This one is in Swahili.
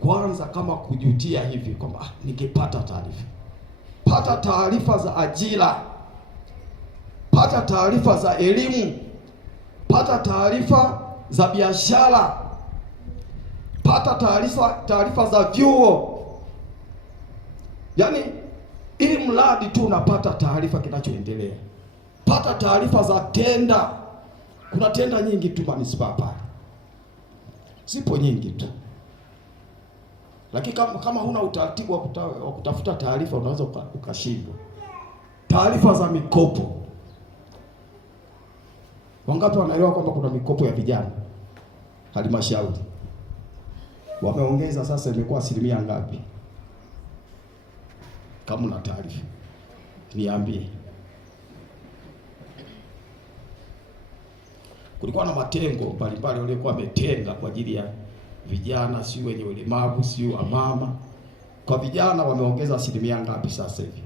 kwanza kama kujutia hivi kwamba ningepata taarifa. Pata taarifa za ajira, pata taarifa za elimu, pata taarifa za biashara, pata taarifa za vyuo. Yaani ili mradi tu unapata taarifa kinachoendelea. Pata taarifa za tenda. Kuna tenda nyingi tu manispaa pale, zipo nyingi tu, lakini kama huna utaratibu wa kutafuta taarifa unaweza ukashindwa. Taarifa za mikopo. Wangapi wanaelewa kwamba kuna mikopo ya vijana halmashauri wameongeza sasa, imekuwa asilimia ngapi? Kama una taarifa niambie. Kulikuwa na matengo mbalimbali waliokuwa wametenga kwa ajili ya vijana, si wenye ulemavu, si wa mama. Kwa vijana wameongeza asilimia ngapi sasa hivi?